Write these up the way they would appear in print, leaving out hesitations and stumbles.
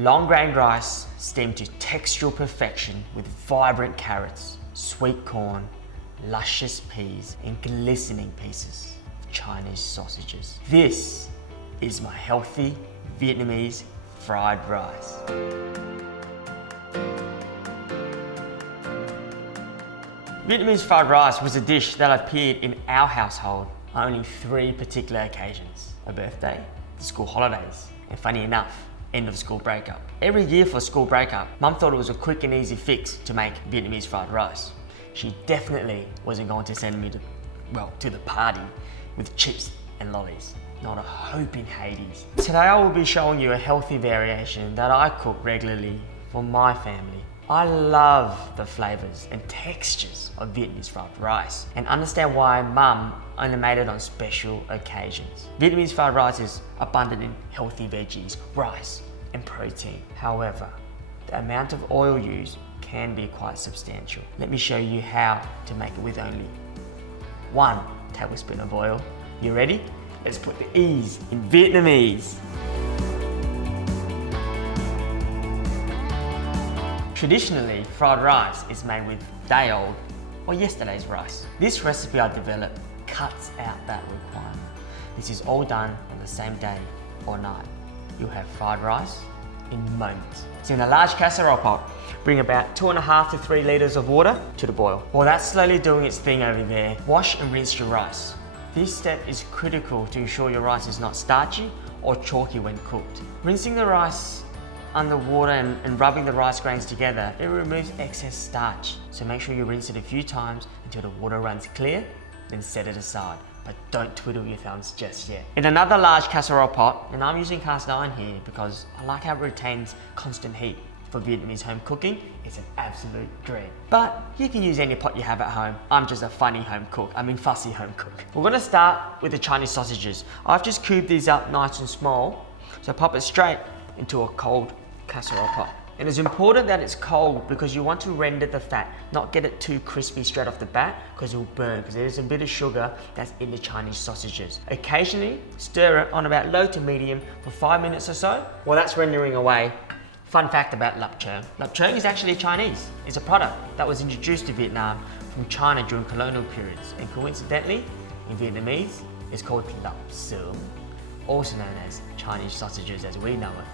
Long-grained rice steamed to textural perfection with vibrant carrots, sweet corn, luscious peas, and glistening pieces of Chinese sausages. This is my healthy Vietnamese fried rice. Vietnamese fried rice was a dish that appeared in our household on only 3 particular occasions: a birthday, the school holidays, and funny enough, end of school breakup. Every year for school breakup, Mum thought it was a quick and easy fix to make Vietnamese fried rice. She definitely wasn't going to send me to the party with chips and lollies. Not a hope in Hades. Today I will be showing you a healthy variation that I cook regularly for my family. I love the flavours and textures of Vietnamese fried rice and understand why Mum only made it on special occasions. Vietnamese fried rice is abundant in healthy veggies, rice and protein. However, the amount of oil used can be quite substantial. Let me show you how to make it with only 1 tablespoon of oil. You ready? Let's put the E's in Vietnamese. Traditionally, fried rice is made with day-old or yesterday's rice. This recipe I developed cuts out that requirement. This is all done on the same day or night. You'll have fried rice in moments. So in a large casserole pot, bring about 2.5 to 3 litres of water to the boil. While that's slowly doing its thing over there, wash and rinse your rice. This step is critical to ensure your rice is not starchy or chalky when cooked. Rinsing the rice under water and rubbing the rice grains together, it removes excess starch. So make sure you rinse it a few times until the water runs clear, then set it aside. But don't twiddle your thumbs just yet. In another large casserole pot, and I'm using cast iron here because I like how it retains constant heat. For Vietnamese home cooking, it's an absolute dream. But you can use any pot you have at home. I'm just a fussy home cook. We're gonna start with the Chinese sausages. I've just cubed these up nice and small, so pop it straight into a cold casserole pot. And it's important that it's cold because you want to render the fat, not get it too crispy straight off the bat because it will burn, because there's a bit of sugar that's in the Chinese sausages. Occasionally, stir it on about low to medium for 5 minutes or so. While that's rendering away, fun fact about luscious. Luscious is actually Chinese. It's a product that was introduced to Vietnam from China during colonial periods. And coincidentally, in Vietnamese, it's called luscious, also known as Chinese sausages as we know it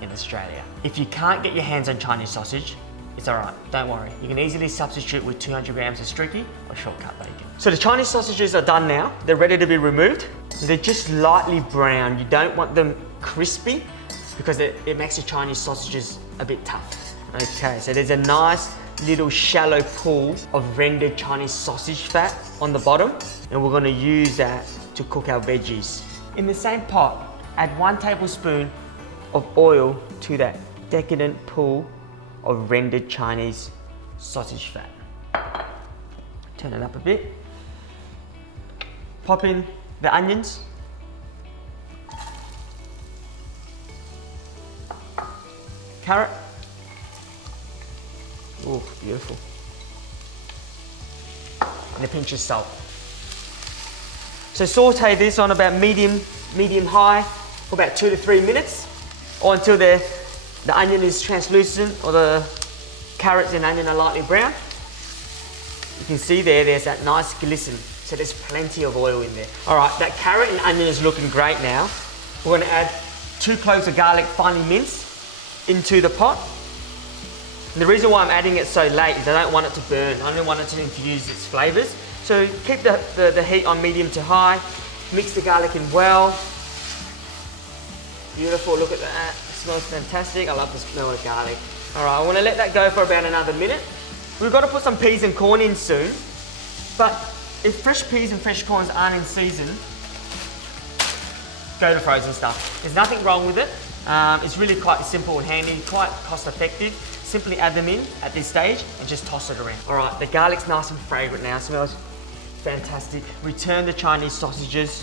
in Australia. If you can't get your hands on Chinese sausage, it's alright, don't worry. You can easily substitute with 200 grams of streaky or shortcut bacon. So the Chinese sausages are done now. They're ready to be removed. They're just lightly brown. You don't want them crispy because it makes the Chinese sausages a bit tough. Okay, so there's a nice little shallow pool of rendered Chinese sausage fat on the bottom, and we're gonna use that to cook our veggies. In the same pot, add 1 tablespoon of oil to that decadent pool of rendered Chinese sausage fat. Turn it up a bit. Pop in the onions. Carrot. Oh, beautiful. And a pinch of salt. So saute this on about medium high for about 2 to 3 minutes, or until the onion is translucent or the carrots and onion are lightly brown. You can see there's that nice glisten. So there's plenty of oil in there. All right, that carrot and onion is looking great now. We're gonna add 2 cloves of garlic finely minced into the pot. And the reason why I'm adding it so late is I don't want it to burn. I only want it to infuse its flavours. So keep the heat on medium to high. Mix the garlic in well. Beautiful, look at that. It smells fantastic. I love the smell of garlic. All right, I want to let that go for about another minute. We've got to put some peas and corn in soon. But if fresh peas and fresh corns aren't in season, go to frozen stuff. There's nothing wrong with it. It's really quite simple and handy, quite cost effective. Simply add them in at this stage and just toss it around. All right, the garlic's nice and fragrant now. It smells fantastic. Return the Chinese sausages.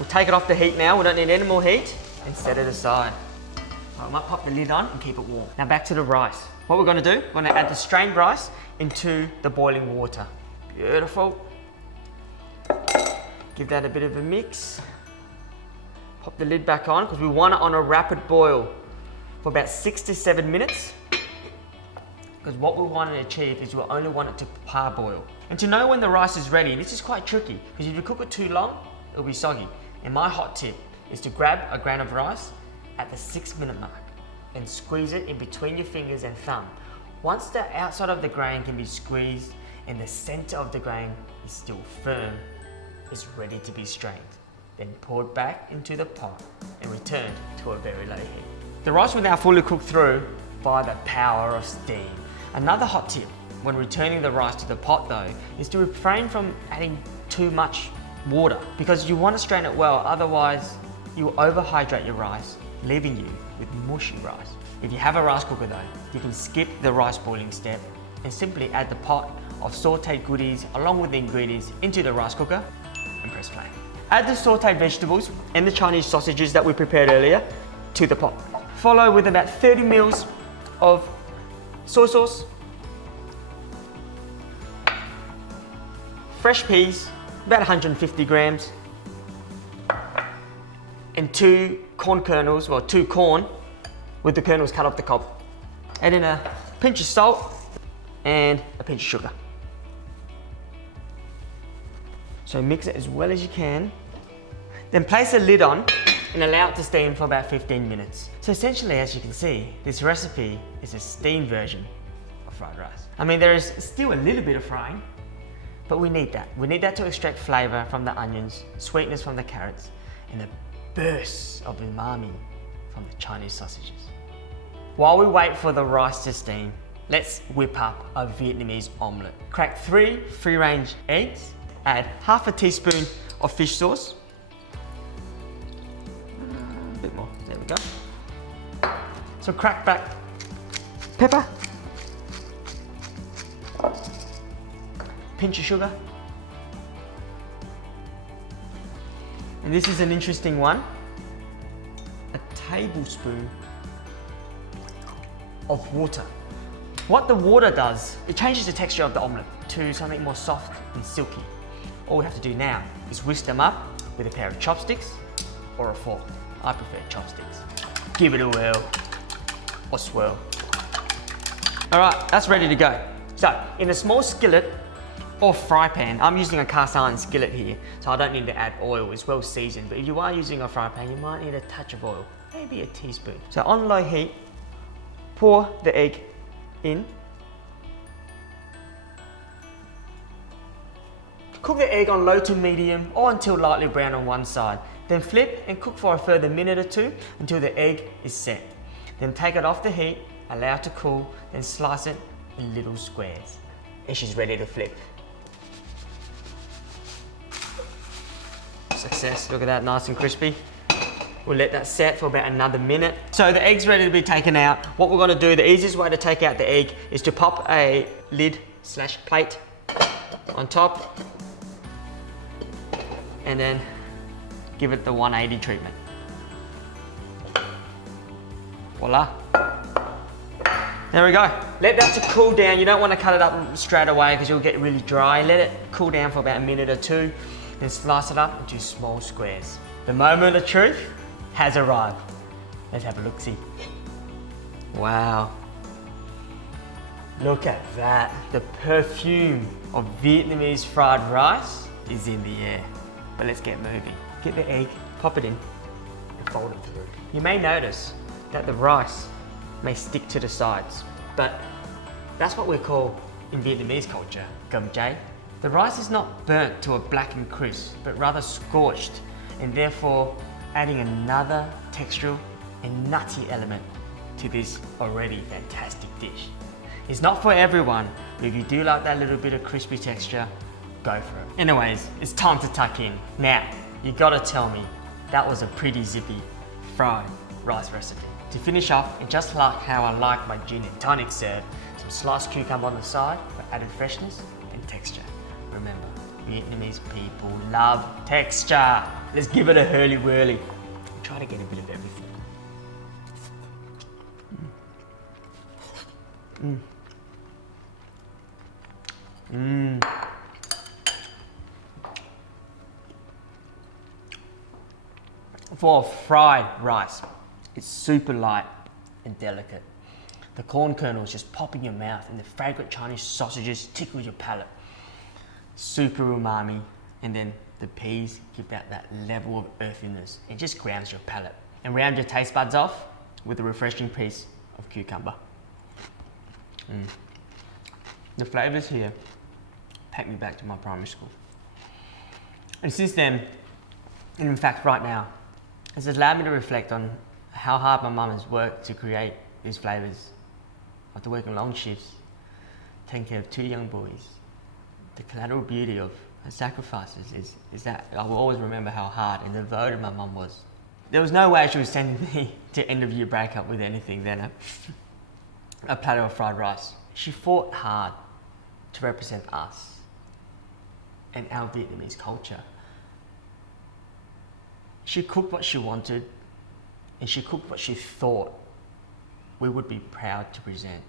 We'll take it off the heat now. We don't need any more heat, and set it aside. I might pop the lid on and keep it warm. Now back to the rice. What we're gonna do, we're gonna add the strained rice into the boiling water. Beautiful. Give that a bit of a mix. Pop the lid back on because we want it on a rapid boil. for about 6 to 7 minutes. Because what we want to achieve is we only want it to parboil. And to know when the rice is ready, this is quite tricky, because if you cook it too long, it'll be soggy. And my hot tip is to grab a grain of rice at the 6-minute mark and squeeze it in between your fingers and thumb. Once the outside of the grain can be squeezed and the center of the grain is still firm, it's ready to be strained. Then poured back into the pot and returned to a very low heat. The rice will now fully cook through by the power of steam. Another hot tip when returning the rice to the pot though is to refrain from adding too much water, because you want to strain it well, otherwise you will overhydrate your rice, leaving you with mushy rice. If you have a rice cooker though, you can skip the rice boiling step and simply add the pot of sautéed goodies along with the ingredients into the rice cooker and press play. Add the sautéed vegetables and the Chinese sausages that we prepared earlier to the pot. Follow with about 30 ml of soy sauce, fresh peas, about 150 grams, and 2 corn kernels, well 2 corn with the kernels cut off the cob. Add in a pinch of salt and a pinch of sugar. So mix it as well as you can. Then place a lid on and allow it to steam for about 15 minutes. So essentially, as you can see, this recipe is a steamed version of fried rice. I mean, there is still a little bit of frying, but we need that. We need that to extract flavour from the onions, sweetness from the carrots, and a burst of umami from the Chinese sausages. While we wait for the rice to steam, let's whip up a Vietnamese omelette. Crack 3 free-range eggs, add half a teaspoon of fish sauce, a bit more, there we go. So crack back pepper, pinch of sugar, and this is an interesting one, a tablespoon of water. What the water does, it changes the texture of the omelette to something more soft and silky. All we have to do now is whisk them up with a pair of chopsticks or a fork. I prefer chopsticks. Give it a whirl or swirl. All right, that's ready to go. So in a small skillet or fry pan, I'm using a cast iron skillet here, so I don't need to add oil, it's well seasoned. But if you are using a fry pan, you might need a touch of oil, maybe a teaspoon. So on low heat, pour the egg in. Cook the egg on low to medium or until lightly brown on one side. Then flip and cook for a further minute or 2 until the egg is set. Then take it off the heat, allow it to cool, then slice it in little squares. And she's ready to flip. Success, look at that, nice and crispy. We'll let that set for about another minute. So the egg's ready to be taken out. What we're gonna do, the easiest way to take out the egg is to pop a lid / plate on top and then give it the 180 treatment. Voila. There we go. Let that to cool down. You don't want to cut it up straight away because you'll get really dry. Let it cool down for about a minute or 2, then slice it up into small squares. The moment of truth has arrived. Let's have a look-see. Wow. Look at that. The perfume of Vietnamese fried rice is in the air. But let's get moving. Get the egg, pop it in, and fold it through. You may notice that the rice may stick to the sides, but that's what we call, in Vietnamese culture, cơm cháy. The rice is not burnt to a blackened crisp, but rather scorched, and therefore adding another textural and nutty element to this already fantastic dish. It's not for everyone, but if you do like that little bit of crispy texture, go for it. Anyways, it's time to tuck in. Now, you gotta tell me, that was a pretty zippy fried rice recipe. To finish off, and just like how I like my gin and tonic served, some sliced cucumber on the side for added freshness and texture. Remember, Vietnamese people love texture. Let's give it a hurly-whirly. Try to get a bit of everything. For fried rice, it's super light and delicate. The corn kernels just pop in your mouth and the fragrant Chinese sausages tickle your palate. Super umami, and then the peas give that level of earthiness. It just grounds your palate. And round your taste buds off with a refreshing piece of cucumber. The flavours here take me back to my primary school. And since then, and in fact right now, it's allowed me to reflect on how hard my mum has worked to create these flavours. After working long shifts, taking care of 2 young boys, the collateral beauty of her sacrifices is that I will always remember how hard and devoted my mum was. There was no way she was sending me to end of year breakup with anything than a platter of fried rice. She fought hard to represent us and our Vietnamese culture. She cooked what she wanted, and she cooked what she thought we would be proud to present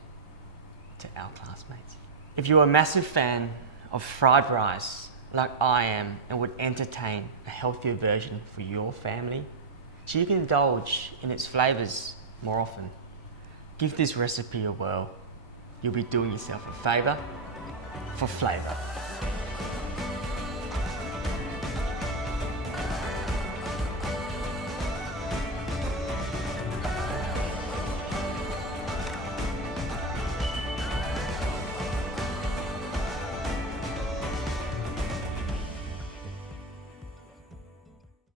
to our classmates. If you're a massive fan of fried rice, like I am, and would entertain a healthier version for your family, so you can indulge in its flavours more often, give this recipe a whirl. You'll be doing yourself a favour for flavour.